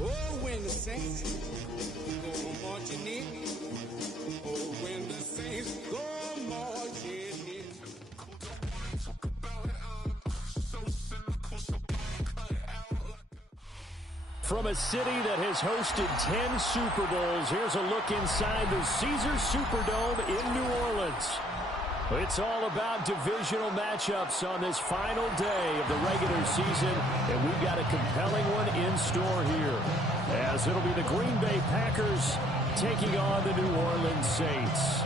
Oh, when the saints go marching in. Oh, when the saints go marching in. From a city that has hosted 10 Super Bowls, here's a look inside the Caesars Superdome in New Orleans. It's all about divisional matchups on this final day of the regular season, and we've got a compelling one in store here, as it'll be the Green Bay Packers taking on the New Orleans Saints.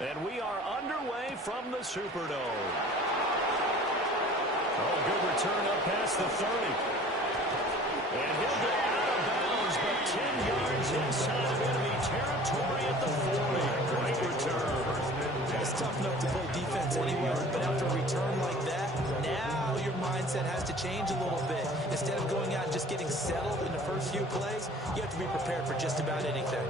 And we are underway from the Superdome. Oh, good return up past the 30. And he'll go out of bounds, but 10 yards inside of enemy territory at the 40. Great return. It's tough enough to play defense anywhere, but after a return like that, now your mindset has to change a little bit. Instead of going out and just getting settled in the first few plays, you have to be prepared for just about anything.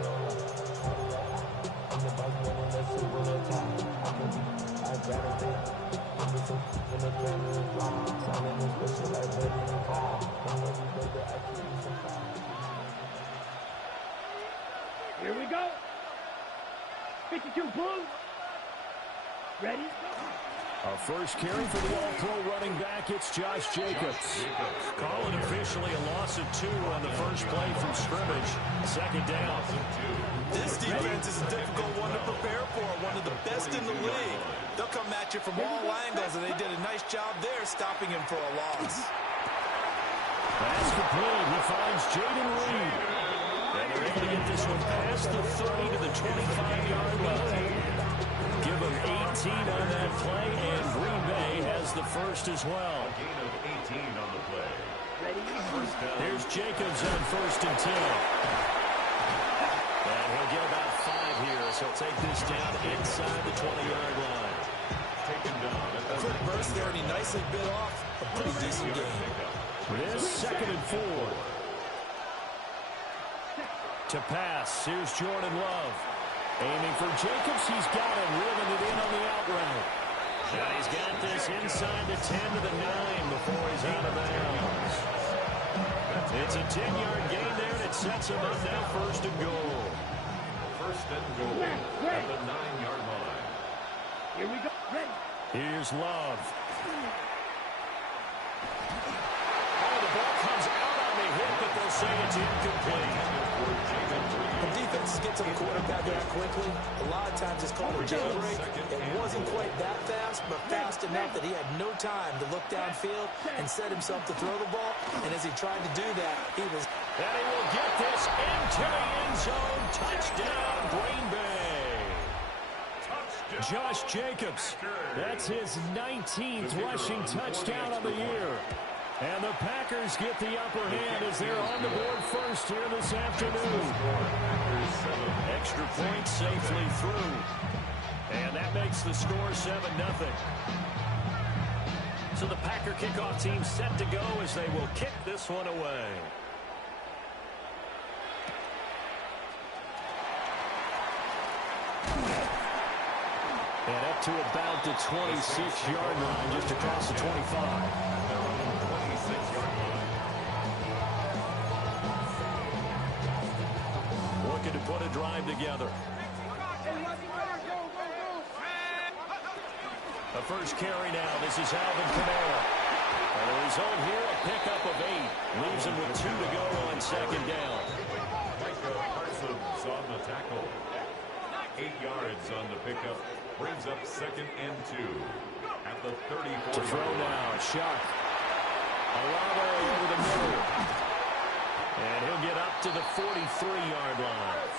Here we go. 52 Bulls. Ready? Our first carry for the All-Pro running back, it's Josh Jacobs. Call it officially a loss of 2 on the first play from scrimmage. Second down. This defense is a difficult one to prepare for, one of the best in the league. They'll come at you from all angles, and they did a nice job there stopping him for a loss. Pass complete. He finds Jaden Reed. And they're able to get this one past the 30 to the 25-yard line. Give them 18 on that play, and Green Bay has the first as well. A gain of 18 on the play. Here's Jacobs on 1st and 10. And he'll get about 5 here, so he'll take this down inside the 20-yard line. Taken down. A quick burst there, and he nicely bit off a pretty decent game. This 2nd and 4. To pass, here's Jordan Love. Aiming for Jacobs, he's got him, reeling it in on the out route. And he's got this inside the 10 to the 9 before he's out of bounds. It's a 10-yard gain there, and it sets him up now 1st and goal. 1st and goal at the 9-yard line. Here we go. Ready. Here's Love. Oh, the ball comes out on the hit, but they'll say it's incomplete. When defenses get to the quarterback that quickly, a lot of times it's called a jailbreak. It wasn't quite that fast, but fast enough that he had no time to look downfield and set himself to throw the ball. And as he tried to do that, he was... And he will get this into the end zone. Touchdown, Green Bay. Josh Jacobs. That's his 19th rushing touchdown of the year. And the Packers get the upper hand as they're on the board first here this afternoon. Extra point safely through. And that makes the score 7-0. So the Packer kickoff team set to go as they will kick this one away. And up to about the 26-yard line, just across the 25. Looking to put a drive together. The first carry now. This is Alvin Kamara. And the result here, a pickup of 8. Leaves him with 2 to go on 2nd down. Micah Parsons on the tackle. 8 yards on the pickup. Brings up 2nd and 2. At the 34. To throw now, Sharp. Olave over the middle. And he'll get up to the 43-yard line.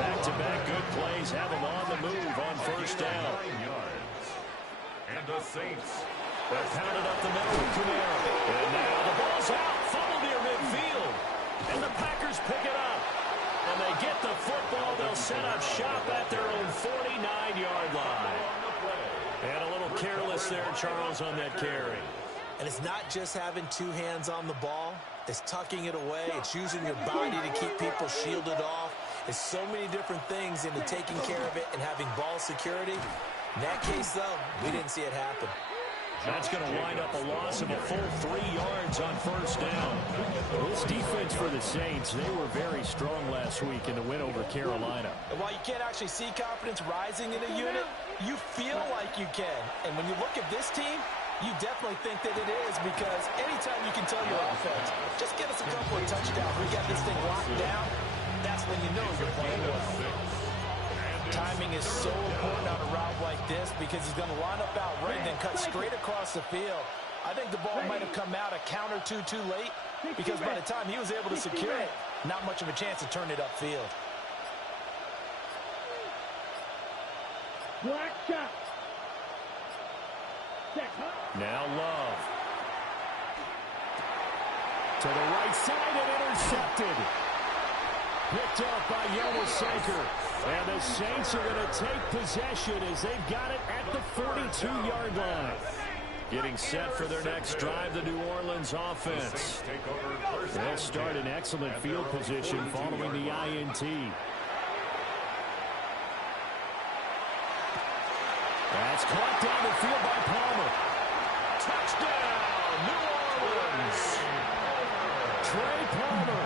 Back-to-back good plays have him on the move on 1st down. 9 yards. And the Saints. They're pounded up the middle with Kamara. And now the ball's out. Funneled near midfield. And the Packers pick it up. When they get the football, they'll set up shop at their own 49-yard line. And a little careless there, Charles, on that carry. And it's not just having two hands on the ball. It's tucking it away. It's using your body to keep people shielded off. It's so many different things into taking care of it and having ball security. In that case, though, we didn't see it happen. That's going to wind up a loss of a full 3 yards on first down. This defense for the Saints, they were very strong last week in the win over Carolina. And while you can't actually see confidence rising in a unit, you feel like you can. And when you look at this team, you definitely think that it is, because anytime you can tell your offense, just get us a couple of touchdowns, we got this thing locked down, that's when you know you're playing well. Timing is so important on a route like this, because he's going to line up out right and then cut straight across the field. I think the ball might have come out a count or two too late, because by the time he was able to secure it, not much of a chance to turn it upfield. Black shot. Now Love. To the right side and intercepted. Picked up by Yamosanker. And the Saints are going to take possession as they've got it at the 42-yard line. Getting set for their next drive, the New Orleans offense. They'll start in excellent field position following the INT. That's caught down the field by Palmer. Touchdown, New Orleans. Trey Palmer,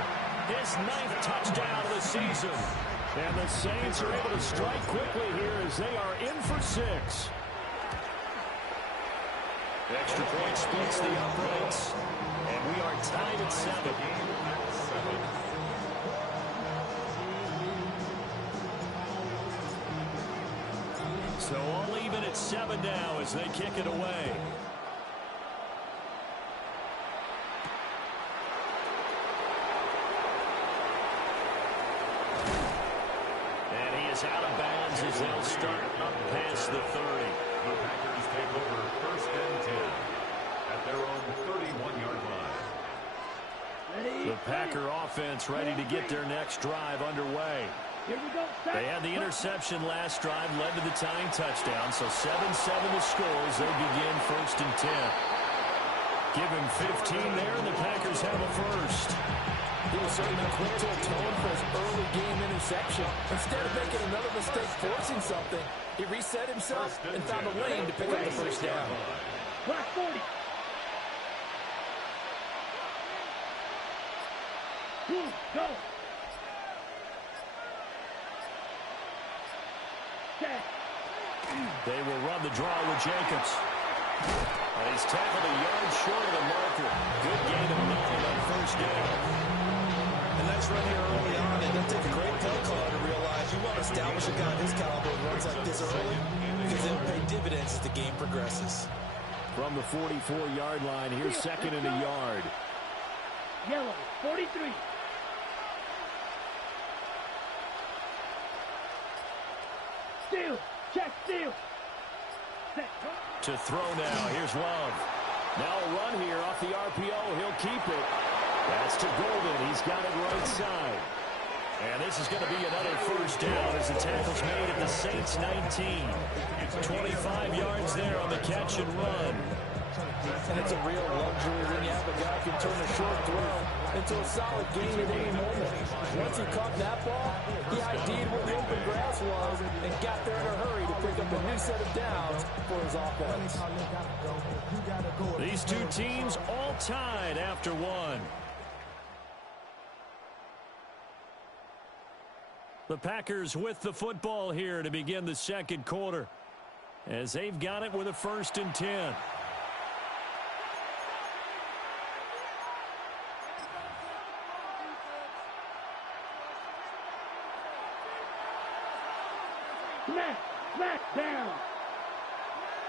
his 9th touchdown of the season. And the Saints are able to strike quickly here as they are in for 6. Extra point splits the uprights. And we are tied at 7. So all even at 7 now as they kick it away. And he is out of bounds as they'll start up past the 30. The Packers take over 1st and 10 at their own 31-yard line. The Packer offense ready to get their next drive underway. Here we go. They had the interception last drive, led to the tying touchdown, so 7-7 the score as they begin 1st and 10. Give him 15 there, and the Packers have a first. He was certainly quick to atone for his early game interception. Instead of making another mistake forcing something, he reset himself and found a lane to pick up the first down. Black 40. Go. They will run the draw with Jacobs. And he's tackled a yard short of the marker. Good gain of 9 on first down. A nice run here early on, and it'll take a great play caller to realize you want to establish a guy of his caliber who runs like this early, because it'll pay dividends as the game progresses. From the 44-yard line, here's 2nd and a yard. Yellow, 43. Steal. Check steal. To throw now. Here's Love. Now a run here off the RPO. He'll keep it. That's to Golden. He's got it right side. And this is going to be another first down as the tackle's made at the Saints 19. 25 yards there on the catch and run. And it's a real luxury when you have a guy who can turn a short throw into a solid gain at any moment. Once he caught that ball, he ID'd where the open grass was and got there in a hurry to pick up a new set of downs for his offense. These two teams all tied after one. The Packers with the football here to begin the second quarter, as they've got it with a 1st and 10. Smack down.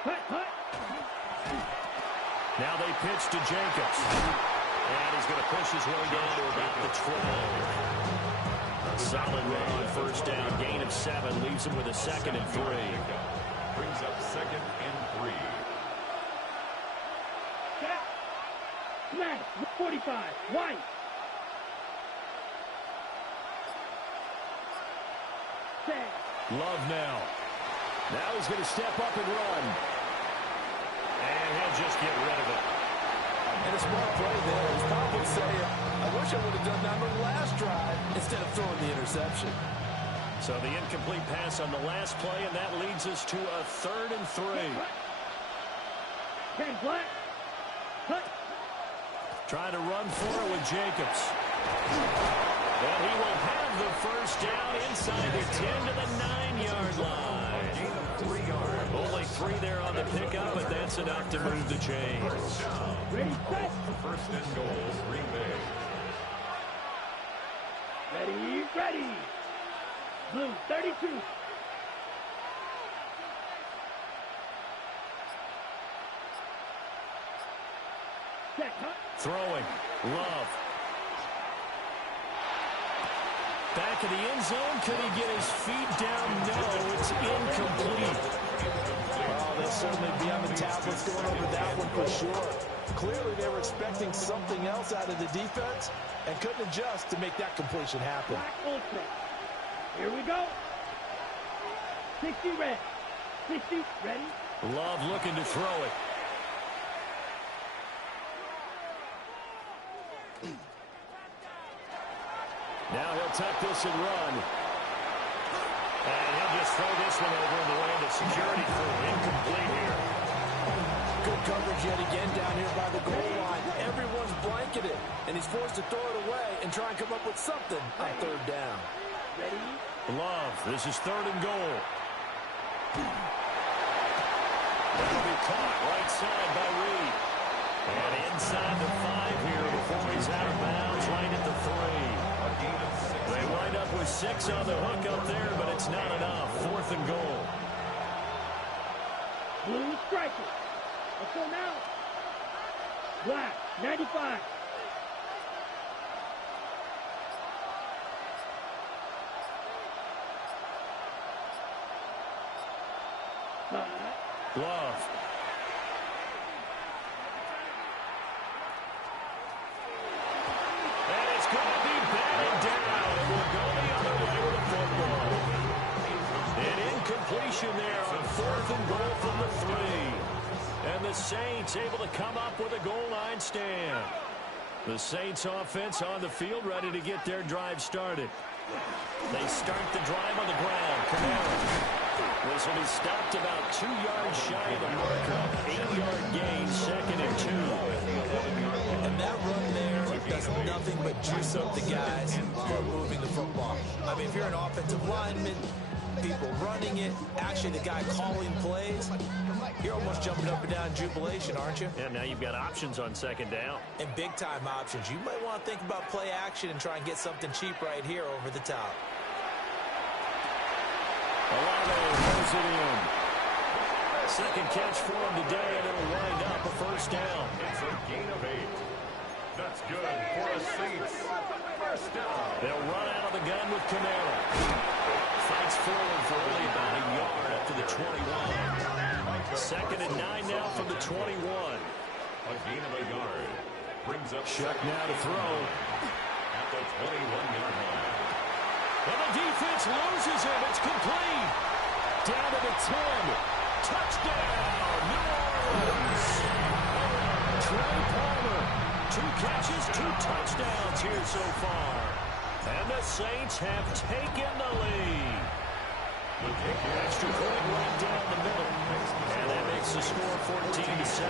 Hut. Now they pitch to Jacobs. And he's going to push his way down to about the 12. Solid run on first down. Gain of 7 leaves him with a 2nd and 3. Brings up 2nd and 3. Smack. 45. White. Set. Love now. Now he's going to step up and run. And he'll just get rid of it. And a smart play there. He's probably saying, I wish I would have done that on the last drive instead of throwing the interception. So the incomplete pass on the last play, and that leads us to a 3rd and 3. Ken Black. Cut. Trying to run for it with Jacobs. And he will have the first down inside the 10 to the 9-yard line. 3 yards. Only 3 there on the pickup, but that's enough to move the chains. Ready, set. First and goal, Green Bay. Ready, ready. Blue, 32. Set, cut. Throwing. Love. Back of the end zone. Could he get his feet down? No, it's incomplete. Oh, they'll certainly be on the tablets going over that one for sure. Clearly, they were expecting something else out of the defense and couldn't adjust to make that completion happen. Black ultra. Here we go. 60 red. 60 ready. Love looking to throw it. Now he'll tuck this and run. And he'll just throw this one over in the way of the security crew. Incomplete here. Good coverage yet again down here by the goal line. Everyone's blanketed, and he's forced to throw it away and try and come up with something on 3rd down. Ready. Love, this is 3rd and goal. That'll be caught right side by Reed. And inside the 5 here before he's out of bounds, right at the 3. They wind up with 6 on the hook up there, but it's not enough. 4th and goal. Blue striker. Let's go now. Black, 95. Love. And it's going to be batted down. And we'll go the other way with the football. An incompletion there on 4th and goal from the 3. And the Saints able to come up with a goal line stand. The Saints offense on the field ready to get their drive started. They start the drive on the ground. Kamara. This will be stopped about 2 yards shy of the marker. 8-yard gain, 2nd and 2. And that run there does nothing but juice up the guys who are moving the football. I mean, if you're an offensive lineman, people running it, actually the guy calling plays, you're almost jumping up and down in jubilation, aren't you? Yeah, now you've got options on 2nd down. And big-time options. You might want to think about play action and try and get something cheap right here over the top. Olave throws it in. 2nd catch for him today, and it'll wind up a 1st down. It's a gain of 8. That's good for the Saints. 1st down. They'll run out of the gun with Kamara. Fights forward for only about a yard up to the 21. 2nd and 9 now from the 21. A gain of a yard. Brings up Shuck now to throw. at the 21-yard line. And the defense loses him. It's complete. Down to the 10. Touchdown, New Orleans. Trey Palmer. 2 catches, 2 touchdowns here so far. And the Saints have taken the lead. Extra point right down the middle. And that makes the score 14-7.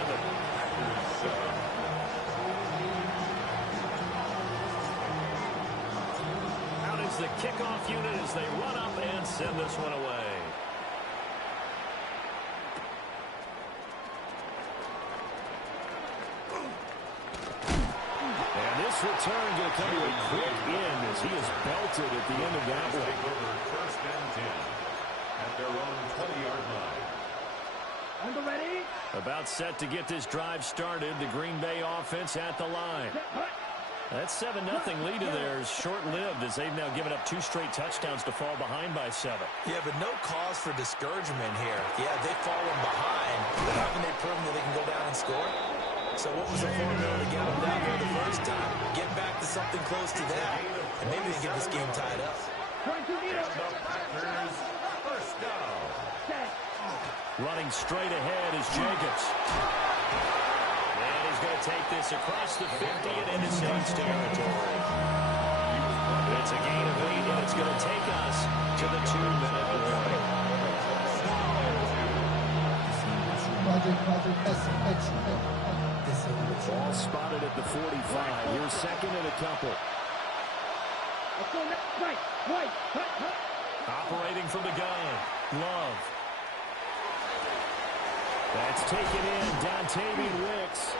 Out is the kickoff unit as they run up and send this one away. And this return going to come to a quick end as he is belted at the end of that one. Take over 1st and 10 at their own 20-yard line. On the ready. About set to get this drive started. The Green Bay offense at the line. Set, cut. That 7-0 lead of theirs short-lived as they've now given up 2 straight touchdowns to fall behind by 7. Yeah, but no cause for discouragement here. Yeah, they've fallen behind, but haven't they proven that they can go down and score? So what was the formula to get them down there the first time? Get back to something close to that, and maybe they get this game tied up. The Packers first down. Running straight ahead is Jacobs. And he's going to take this across the 50 and into Saints territory. It's a gain of 8, and it's going to take us to the 2-minute warning. Ball spotted at the 45. Here's second and a couple. Operating from the gun. Love. That's taken in. Dontavian Wicks.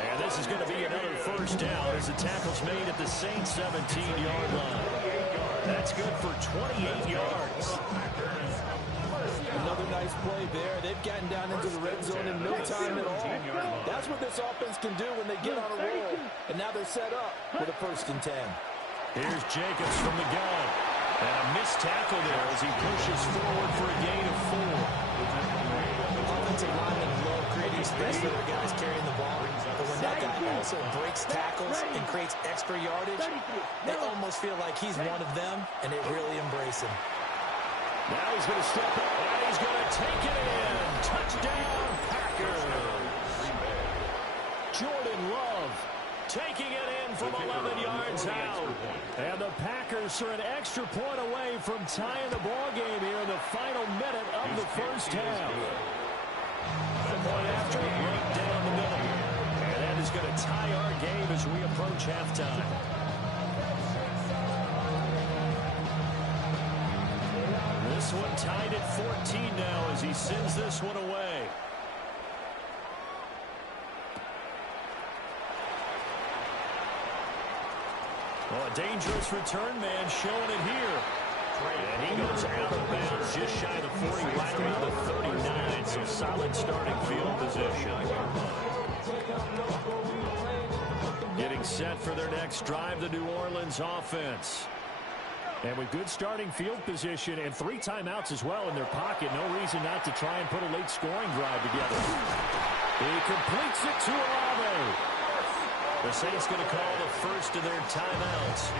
And this is going to be another first down as the tackle's made at the Saints 17-yard line. That's good for 28 yards. Another nice play there. They've gotten down into the red zone in no time at all. That's what this offense can do when they get on a roll. And now they're set up with a 1st and 10. Here's Jacobs from the gun. And a missed tackle there as he pushes forward for a gain of 4. Offensive linemen love creating space for their guys carrying the ball. But when that guy also breaks tackles and creates extra yardage, they almost feel like he's one of them, and they really embrace him. Now he's going to step up, and he's going to take it in. Touchdown, Packers. Jordan Love taking it in from 11 yards out. And the Packers are an extra point away from tying the ball game here in the final minute of the first half. The point after, right down the middle. And that is going to tie our game as we approach halftime. This one tied at 14 now as he sends this one away. Well, a dangerous return man showing it here. And he goes out of bounds just shy of the 40, right around the 39. So solid starting field position. Getting set for their next drive, the New Orleans offense. And with good starting field position and 3 timeouts as well in their pocket, no reason not to try and put a late scoring drive together. He completes it to Olave. The Saints going to call the first of their timeouts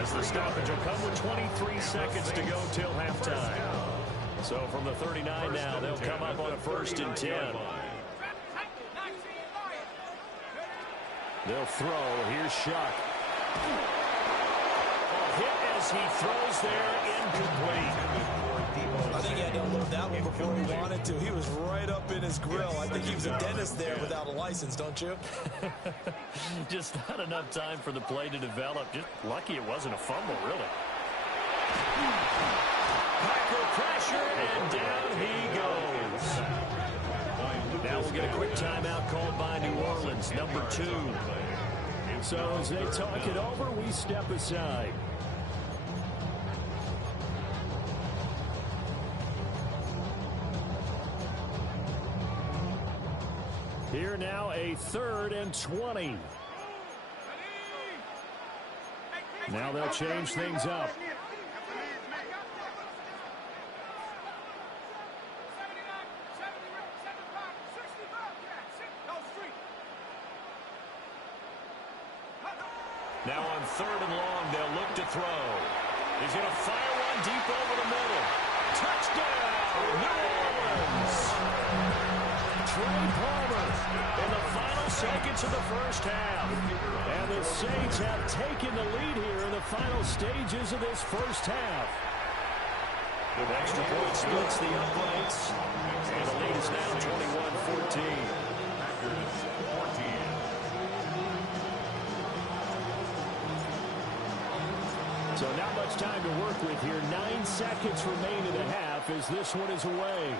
as the stoppage will come with 23 seconds to go till halftime. So from the 39 now, they'll come up on a 1st and 10. They'll throw. Here's Shuck. Hit as he throws there, incomplete. I think he had to unload that one before he wanted to. He was right up in his grill. I think he was a dentist there without a license, don't you? Just not enough time for the play to develop. Just lucky it wasn't a fumble, really. Packer pressure, and down he goes. Now we'll get a quick timeout called by New Orleans, number 2. So as they talk it over, we step aside. Here now a 3rd and 20. Now they'll change things up. Now on 3rd and long, they'll look to throw. He's going to fire one deep over the middle. Touchdown, New Orleans! Trey Palmer in the final seconds of the first half. And the Saints have taken the lead here in the final stages of this first half. The extra point splits the uprights. And the lead is now 21-14. So not much time to work with here. 9 seconds remain in the half as this one is away.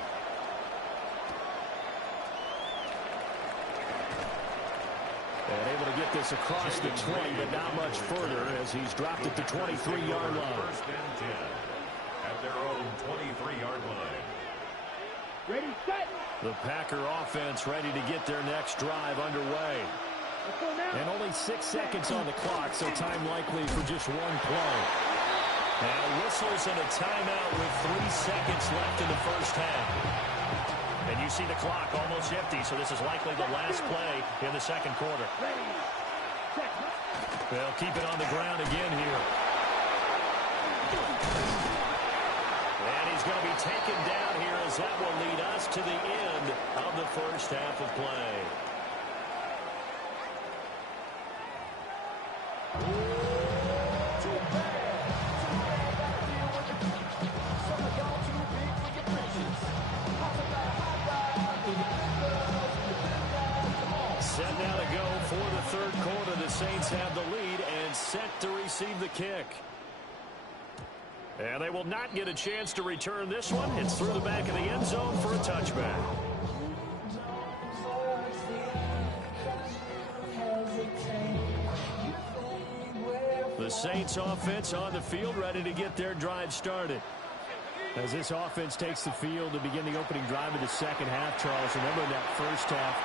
And able to get this across the 20, but not much further as he's dropped at the 23-yard line. 1st and 10 at their own 23-yard line. Ready, set. The Packer offense ready to get their next drive underway. And only 6 seconds on the clock, so time likely for just one play. Now whistles and a timeout with 3 seconds left in the first half. And you see the clock almost empty, so this is likely the last play in the second quarter. They'll keep it on the ground again here. And he's going to be taken down here as that will lead us to the end of the first half of play. Set now to go for the third quarter. The Saints have the lead and set to receive the kick. And they will not get a chance to return this one. It's through the back of the end zone for a touchback. The Saints offense on the field, ready to get their drive started. As this offense takes the field to begin the opening drive of the second half, Charles, remember that first half,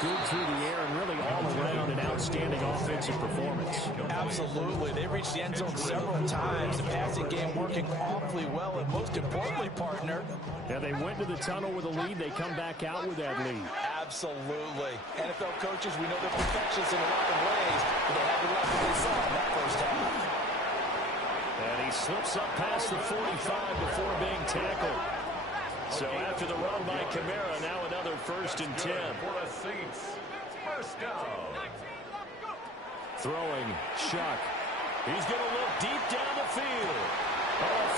good through the air and really all around an outstanding offensive performance. Absolutely. They reached the end zone several times. The passing game working awfully well, and most importantly, partner. Yeah, they went to the tunnel with a lead. They come back out with that lead. Absolutely. NFL coaches, we know they're perfectionists in a lot of ways, but they haven't left what they saw in that first half. And he slips up past the 45 before being tackled. So after the run by Kamara, now another 1st and 10. For the Saints, first down. Throwing, Shuck. He's going to look deep down the field.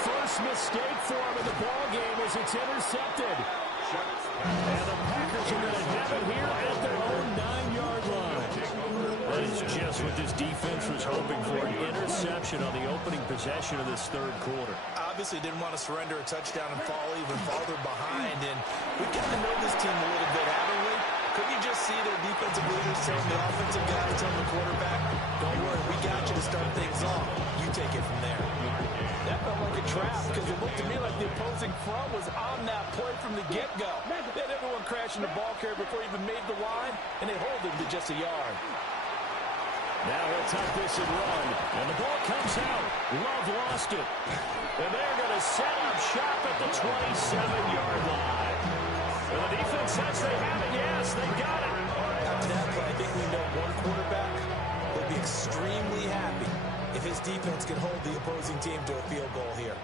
First mistake for him in the ball game as it's intercepted. And the Packers are going to have it here at their own 9-yard line. That is just what this defense was hoping for, an interception on the opening possession of this third quarter. Obviously didn't want to surrender a touchdown and fall even farther behind, and we've got to know this team a little bit, haven't we? Could you just see their defensive leaders telling the offensive guys, telling the quarterback, don't worry, we got you to start things off. You take it from there. That felt like a trap because it looked to me like the opposing front was on that play from the get-go. They had everyone crashing the ball carrier before he even made the line, and they hold him to just a yard. Now he'll tuck this and run, and the ball comes out. Love lost it. And they're going to set up shop at the 27-yard line. And the defense says they have it. Yes, they got it. After that play, I think we know one quarterback will be extremely happy if his defense can hold the opposing team to a field goal here.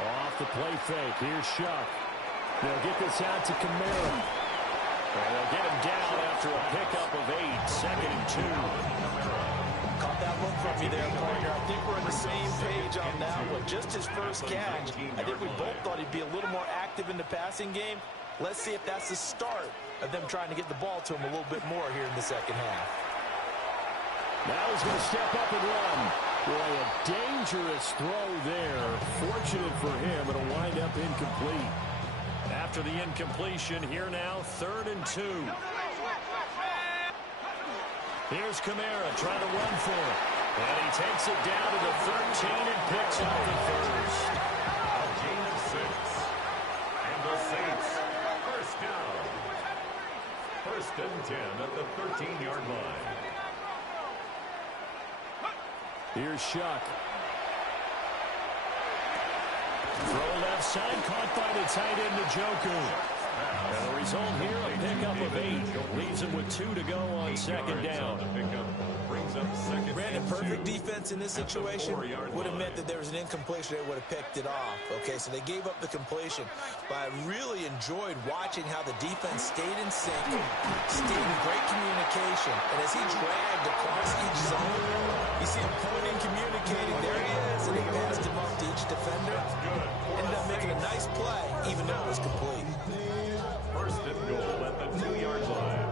Off the play fake. Here's Shuck. They'll get this out to Kamara. And they'll get him down after a pickup of 8. 2nd and 2. Caught that look from me there, partner. I think we're on the same page on that one. Just his first catch. I think we both thought he'd be a little more active in the passing game. Let's see if that's the start of them trying to get the ball to him a little bit more here in the second half. Now he's going to step up and run. Boy, a dangerous throw there. Fortunate for him, it'll wind up incomplete. After the incompletion, here now, 3rd and 2. Here's Kamara trying to run for it. And he takes it down to the 13 and picks up the first. A gain of 6. And the Saints, first down. 1st and 10 at the 13-yard line. Here's Shuck. Throw left side, caught by the tight end Njoku. And the result here, a pickup of 8. Leaves him with 2 to go on 2nd down. Brandon, perfect defense in this situation would have meant that there was an incompletion. They would have picked it off. Okay, so they gave up the completion. But I really enjoyed watching how the defense stayed in sync, stayed in great communication. And as he dragged across each zone, you see him pointing, communicating. There he is, and he passed him off to each defender. Ended up making a nice play, even though it was complete. 1st and goal at the 2-yard line.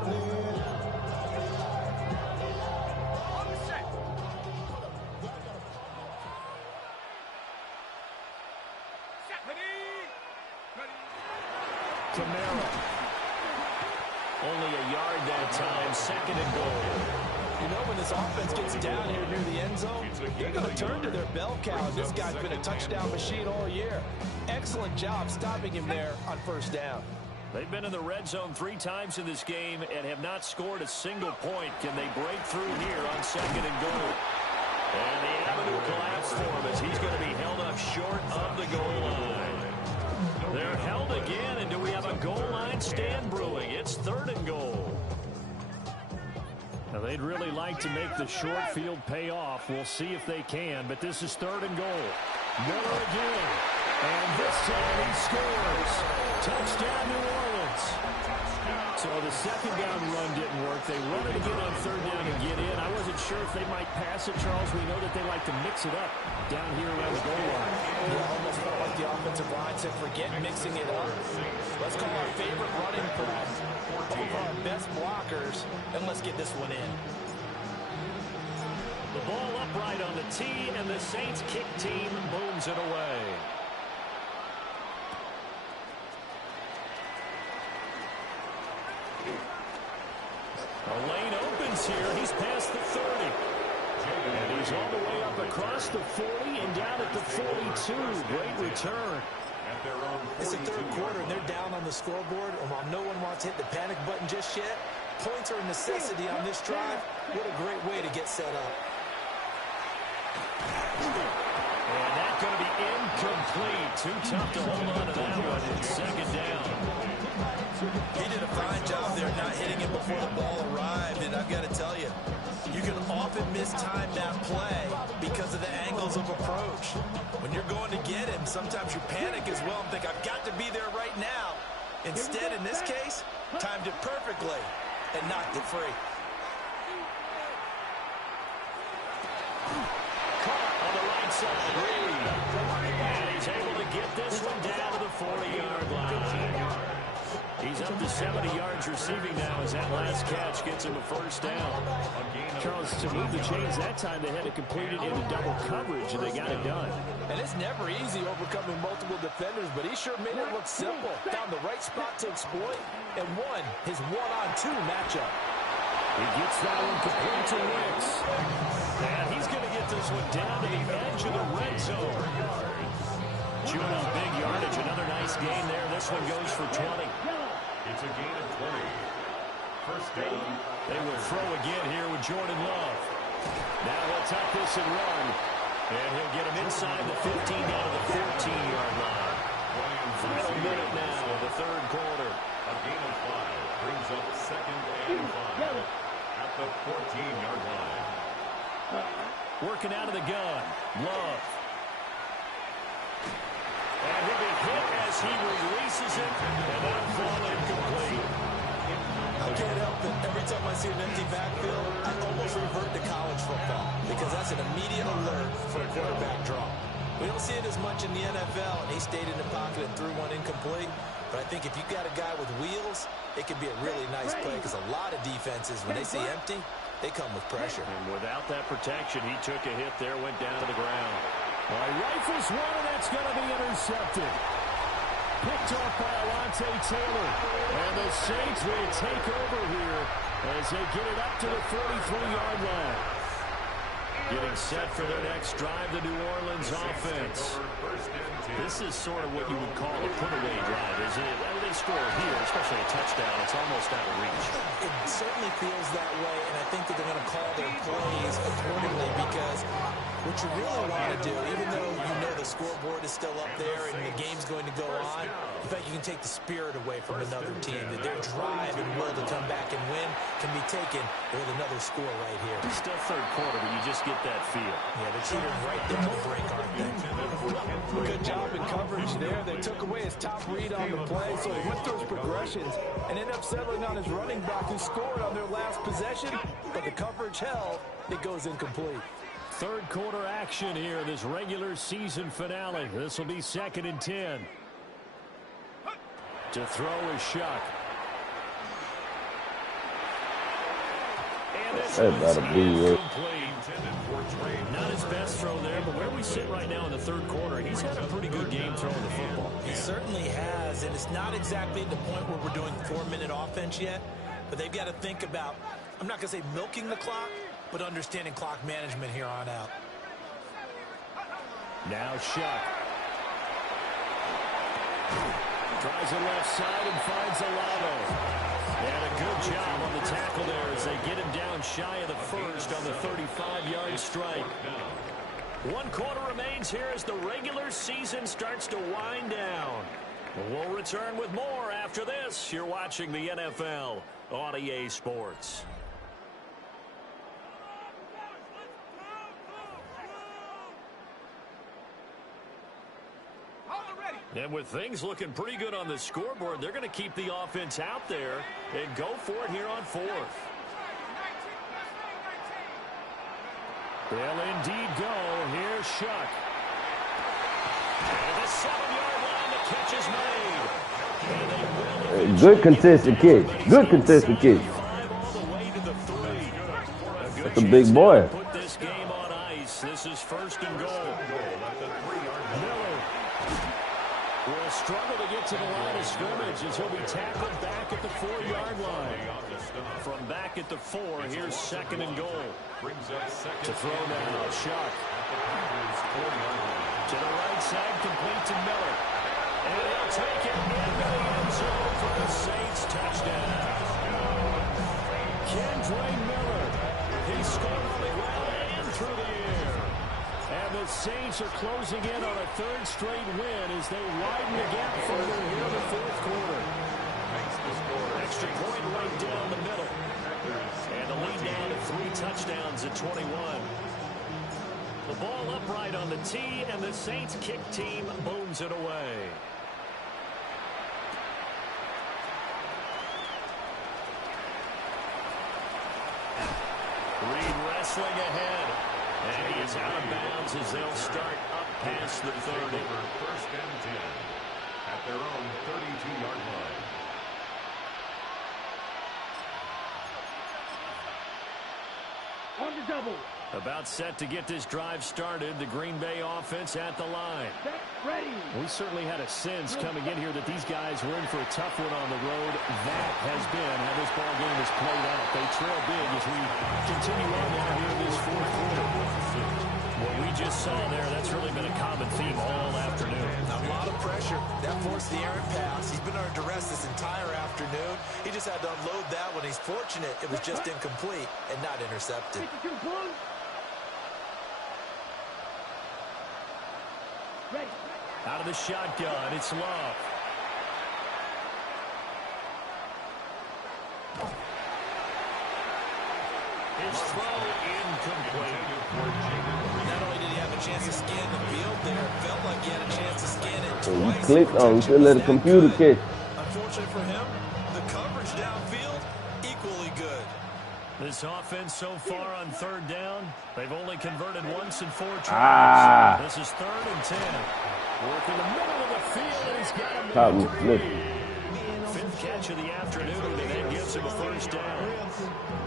Kamara. Only a yard that time. 2nd and goal. You know, when this offense gets down here near the end zone, they're going to turn to their bell cow. This guy's been a touchdown machine all year. Excellent job stopping him there on 1st down. They've been in the red zone 3 times in this game and have not scored a single point. Can they break through here on 2nd and goal? And the avenue collapsed for him as he's going to be held up short of the goal line. They're held again, and do we have a goal line stand brewing? It's 3rd and goal. Now, they'd really like to make the short field pay off. We'll see if they can, but this is 3rd and goal. Miller again. And this time he scores. Touchdown, New Orleans. So the second down run didn't work. They run it again on 3rd down and get in. I wasn't sure if they might pass it, Charles. We know that they like to mix it up down here around the goal line. Yeah, almost felt like the offensive line said, forget mixing it up. Let's call our favorite running play over our best blockers, and let's get this one in. The ball upright on the tee, and the Saints kick team booms it away. A lane opens here. He's past the 30. And he's all the way up across the 40 and down at the 42. Great return. It's the 3rd quarter, and they're down on the scoreboard. And while no one wants to hit the panic button just yet, points are a necessity on this drive. What a great way to get set up. And that's going to be incomplete. Too tough to hold on to that one in 2nd down. He did a fine job there not hitting it before the ball arrived. And I've got to tell you, you can often mistime that play because of the angles of approach. When you're going to get him, sometimes you panic as well and think, I've got to be there right now. Instead, in this case, timed it perfectly and knocked it free. Caught on the right side, Reed. And he's able to get this one down to the 40-yard line. He's up to 70 yards receiving now as that last catch gets him a 1st down. Charles, to move the chains that time, they had to complete it into double coverage, and they got it done. And it's never easy overcoming multiple defenders, but he sure made it look simple. Found the right spot to exploit and won his 1-on-2 matchup. He gets that one complete to Wicks. And he's going to get this one down to the edge of the red zone. Chewing on big yardage. Another nice gain there. This one goes for 20. It's a gain of 20. 1st down. They will throw again here with Jordan Love. Now he'll tuck this and run. And he'll get him inside the 15 down to the 14-yard line. Final minute now of the 3rd quarter. A gain of 5 brings up 2nd and 5 at the 14-yard line. Working out of the gun. Love. And he'll be hit as he releases it, and that'll fall incomplete. I can't help it. Every time I see an empty backfield, I almost revert to college football because that's an immediate alert for a quarterback draw. We don't see it as much in the NFL, and he stayed in the pocket and threw one incomplete. But I think if you've got a guy with wheels, it could be a really nice play because a lot of defenses, when they see empty, they come with pressure. And without that protection, he took a hit there, went down to the ground. Well, he rifles one, and that's going to be intercepted. Picked off by Alontae Taylor. And the Saints will take over here as they get it up to the 43-yard line. Getting set for their next drive, the New Orleans offense. This is sort of what you would call a put-away drive, isn't it? I mean, they score here, especially a touchdown. It's almost out of reach. It certainly feels that way, and I think that they're going to call their plays accordingly because what you really want to do, even though you know the scoreboard is still up there and the game's going to go on, in fact, you can take the spirit away from another team, that their drive and will to come back and win can be taken with another score right here. It's still 3rd quarter, but you just get that feel. Yeah, they're teetering right there to the break, aren't they? Good job in coverage there. They took away his top read on the play, so he went through his progressions and ended up settling on his running back who scored on their last possession, but the coverage held. It goes incomplete. 3rd quarter action here, this regular season finale. This will be 2nd and 10. To throw is Shuck. And this That better be it. Not his best throw there, but where we sit right now in the 3rd quarter, he's had a pretty good game throwing the football. He certainly has, and it's not exactly at the point where we're doing 4-minute offense yet, but they've got to think about, I'm not going to say milking the clock, but understanding clock management here on out. Now Shuck. Tries it left side and finds Olave. And a good job on the tackle there as they get him down shy of the first on the 35-yard strike. 1 quarter remains here as the regular season starts to wind down. We'll return with more after this. You're watching the NFL on EA Sports. And with things looking pretty good on the scoreboard, they're going to keep the offense out there and go for it here on 4th. They'll indeed go. Here's Shuck. And the 7-yard line, the catch is made. Good contested kick. Good contested kick. That's a big boy. Put this game on ice. This is 1st and goal. Miller will struggle to get to the line of scrimmage as he'll be tackled back at the 4-yard line. From back at the 4, here's 2nd and goal. To throw now, Shuck. To the right side, complete to Miller. And he'll take it into the end zone for the Saints touchdown. Kendre Miller. He scored on the ground and through the air. And the Saints are closing in on a 3rd straight win as they widen the gap further here in the 4th quarter. Extra point right down the middle. And the lead down to 3 touchdowns at 21. The ball upright on the tee, and the Saints kick team booms it away. Reed wrestling ahead. And he is out of bounds as they'll start up past the 30. 1st and 10 at their own 32-yard line. On the double. About set to get this drive started. The Green Bay offense at the line. Set, ready. We certainly had a sense coming in here that these guys were in for a tough one on the road. That has been how this ball game has played out. They trail big as we continue on now here in this 4th quarter. What we just saw there, that's really been a common theme all afternoon. A lot of pressure. That forced the errant pass. He's been under duress this entire afternoon. He just had to unload that one. He's fortunate it was just incomplete and not intercepted. 52 Bulls. Ready. Out of the shotgun, it's Love. His throw incomplete. Not only did he have a chance to scan the field there, it felt like he had a chance to scan it So you twice. click on, you should let a computer catch. Unfortunate for him, the coverage downfield, equally good. This offense so far on 3rd down, they've only converted once in 4 tries. This is 3rd and 10. Work in the middle of the field, and he's got him. 5th catch of the afternoon, and that gives him a 1st down.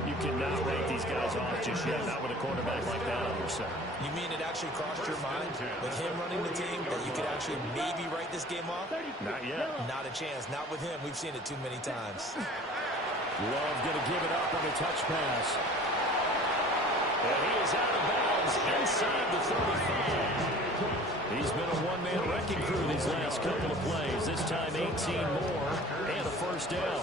You cannot rate these guys off just yet, not with a quarterback like that on your side. You mean it actually crossed your mind with him running the team that you could actually maybe write this game off? Not yet. Not a chance. Not with him. We've seen it too many times. Love going to give it up on the touch pass. And he is out of bounds inside the 35. He's been a one-man wrecking crew these last couple of plays. This time 18 more and a 1st down.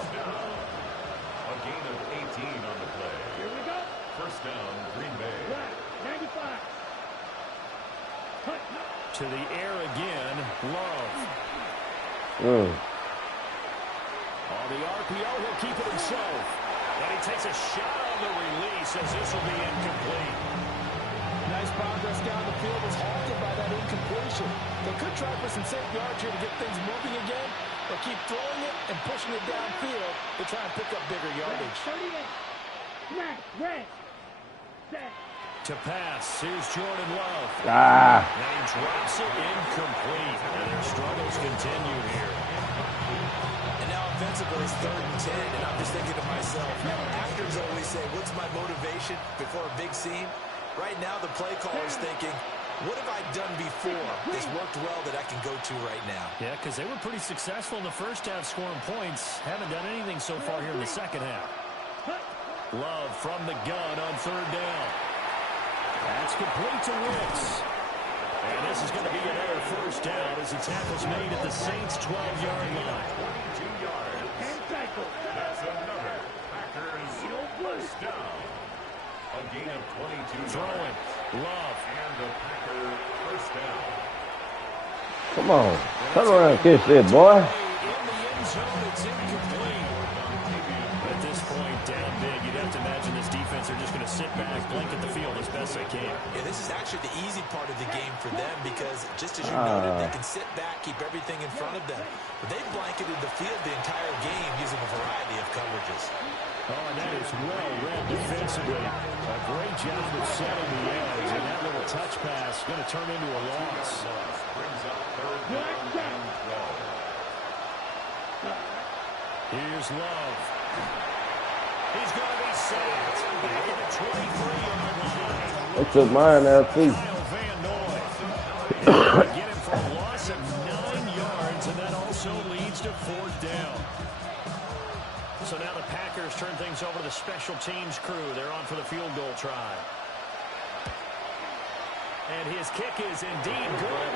A gain of 18 on the play. Here we go. 1st down, Green Bay. Right. 95. Cut. To the air again, Love. On the RPO, he'll keep it himself. And he takes a shot on the release as this will be incomplete. Nice progress down the field was halted by that incompletion. They could try for some safe yards here to get things moving again, or keep throwing it and pushing it downfield to try and pick up bigger yardage. 38. Snap. Red. Set. To pass, here's Jordan Love. Ah. And he drops it incomplete. And their struggles continue here. And now offensively, it's 3rd and 10, and I'm just thinking to myself, actors always say, what's my motivation before a big scene? Right now, the play caller's thinking, what have I done before that's worked well that I can go to right now? Yeah, because they were pretty successful in the first half scoring points. Haven't done anything so far here in the second half. Love from the gun on 3rd down. That's complete to Wicks. And this is going to be another 1st down as the tackle's made at the Saints' 12-yard line. 22 yards. That's another Packers 1st down. A gain of 22 Throwing. Love. And the Packer 1st down. Come on. Turn around and catch that, boy. In the end zone, it's incomplete. At this point, down big, you'd have to imagine this defense are just going to sit back, blanket the field as best they can. Yeah, this This is actually the easy part of the game for them because, just as you noted, they can sit back, keep everything in front of them. But they've blanketed the field the entire game using a variety of coverages. Oh, and that is well read defensively. A great job of setting the edge, and that little touch pass going to turn into a loss. Brings up third down and 12. Here's Love. He's going to be sacked back at the 23-yard line. They took mine out too. Kyle Van Noy. Get him for a loss of 9 yards, and that also leads to 4th down. So now the Packers turn things over to the special teams crew. They're on for the field goal try. And his kick is indeed good.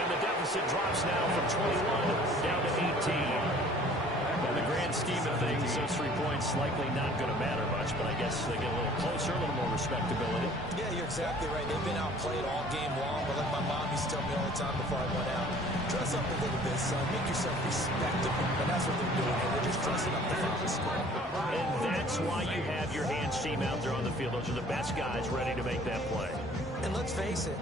And the deficit drops now from 21 down to 18. In the grand scheme of things, those 3 points likely not going to matter much, but I guess they get a little closer, a little more respectability. Yeah, you're exactly right. They've been outplayed all game long, but like my mom used to tell me all the time before I went out, dress up a little bit, son. Make yourself respectable. And that's what they're doing here. They're just dressing up the final score. And that's why you have your hands team out there on the field. Those are the best guys ready to make that play. And let's face it,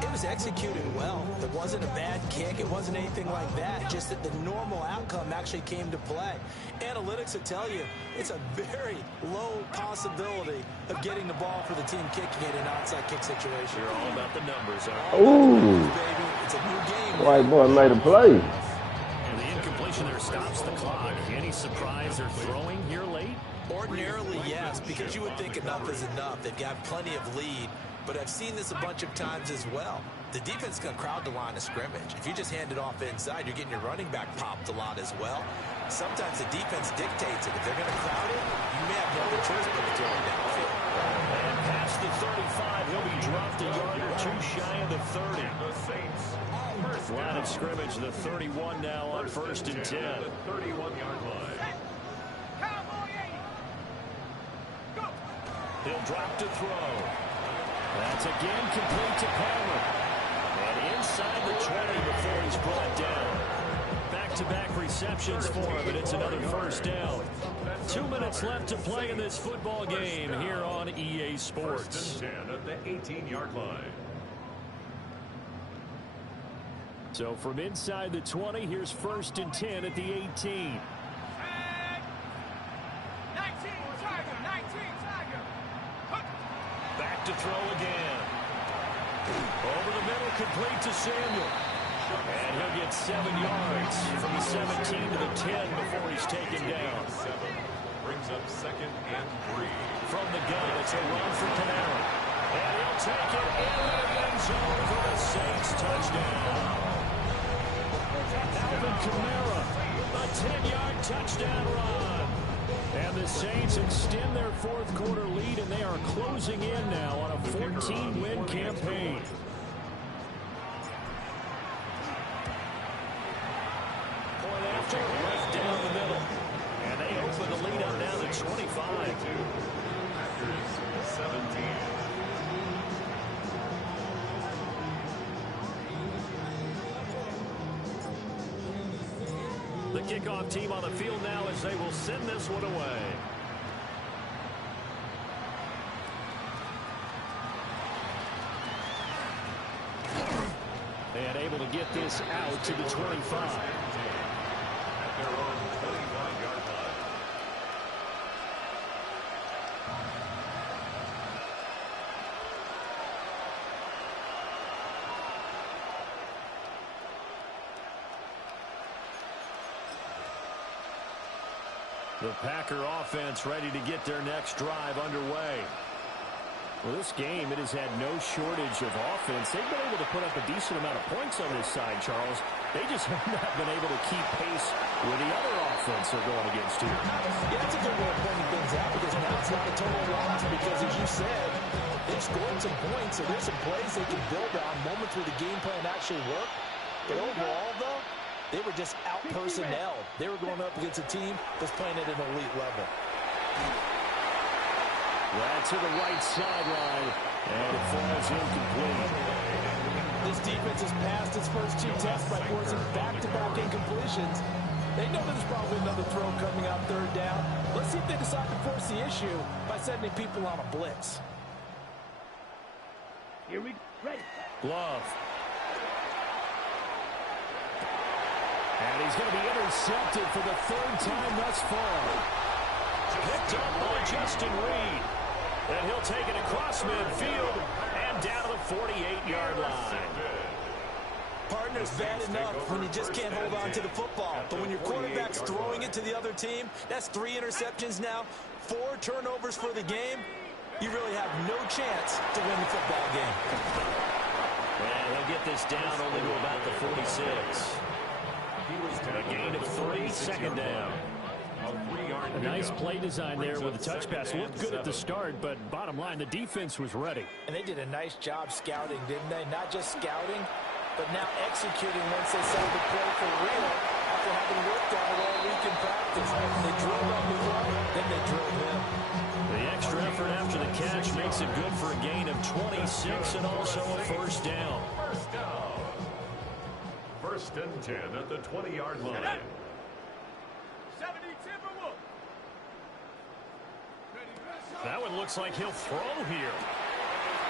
it was executed well. It wasn't a bad kick. It wasn't anything like that. Just that the normal outcome actually came to play. Analytics will tell you it's a very low possibility of getting the ball for the team kicking it in an onside kick situation. You're all about the numbers, huh? Ooh. Baby, it's a new game. White boy made a play. And the incompletion there stops the clock. Any surprise they're throwing here late? Ordinarily, yes, because you would think enough is enough. They've got plenty of lead. But I've seen this a bunch of times as well. The defense is going to crowd the line of scrimmage. If you just hand it off inside, you're getting your running back popped a lot as well. Sometimes the defense dictates it. If they're going to crowd it, you may have no other choice but to throw it downfield. And past the 35, he'll be dropped a yard or two shy of the 30. The Saints. Line of scrimmage, the 31 now on 1st and 10. 31-yard line. He'll drop to throw. That's again complete to Palmer. And inside the 20 before he's brought down. Back-to-back receptions for him, and it's another 1st down. 2 minutes left to play in this football game here on EA Sports. 1st and 10 at the 18-yard line. So from inside the 20, here's 1st and 10 at the 18. Back to throw again. Over the middle, complete to Samuel. And he'll get 7 yards from the 17 to the 10 before he's taken down. 7 brings up 2nd and 3. From the gun, it's a run for Kamara. And he'll take it in the end zone for the Saints touchdown. Alvin Kamara, a 10-yard touchdown run. And the Saints extend their 4th quarter lead, and they are closing in now on a 14-win campaign. Point after, right down the middle. And they open the lead up now to 25. 17. The kickoff team on the field now as they will send this one away. And able to get this out to the 25. At their own 25-yard line. The Packer offense ready to get their next drive underway. Well, this game, it has had no shortage of offense. They've been able to put up a decent amount of points on this side, Charles. They just have not been able to keep pace with the other offense they're going against here. Yeah, that's a good way of pointing things out because now it's not a total loss because, as you said, they've scored some points, so there's some plays they can build on, moments where the game plan actually worked. But overall, though, they were just out-personnelled. They were going up against a team that's playing at an elite level. Right to the right sideline, and it falls incomplete. This defense has passed its first 2 tests by forcing back-to-back incompletions. They know there's probably another throw coming on 3rd down. Let's see if they decide to force the issue by sending people on a blitz. Here we go. Ready. Glove. And he's going to be intercepted for the third time thus far. Picked up by Justin Reed. And he'll take it across midfield and down to the 48-yard line. Partner's bad enough when you just can't hold on to the football. But when your quarterback's throwing it to the other team, that's 3 interceptions now, 4 turnovers for the game. You really have no chance to win the football game. And he'll get this down only to about the 46. A gain of 3, second down. A nice play design there with the touch pass. Looked good at the start, but bottom line, the defense was ready. And they did a nice job scouting, didn't they? Not just scouting, but now executing once they started to play for real after having worked on it all week in practice. They drilled up the run, then they drilled him. The extra effort after the catch makes it good for a gain of 26 and also a first down. First and 10 at the 20-yard line. That one looks like he'll throw here.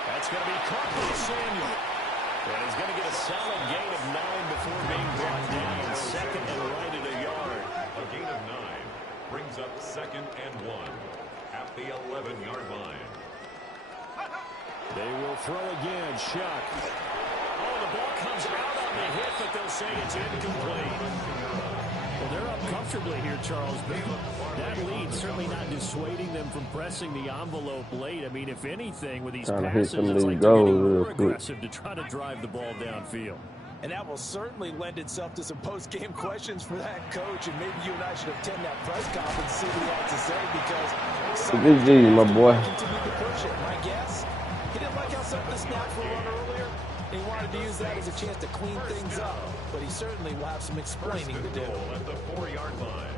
That's going to be caught by Samuel. And he's going to get a solid gain of 9 before being brought down. Second and right at a yard. A gain of 9 brings up second and 1 at the 11-yard line. They will throw again. Shuck. Oh, the ball comes out on the hit, but they'll say it's incomplete. Well, they're up comfortably here, Charles. But that lead certainly not dissuading them from pressing the envelope late. I mean, if anything, with these passes, it's like they're getting more aggressive to try to drive the ball downfield. And that will certainly lend itself to some post-game questions for that coach. And maybe you and I should attend that press conference and see what he has to say, because GG, my boy. Continue to push it. My guess, he didn't like how something snapped for a run earlier. He wanted to use that as a chance to clean things up. But he certainly will have some explaining to do. At the 4-yard line.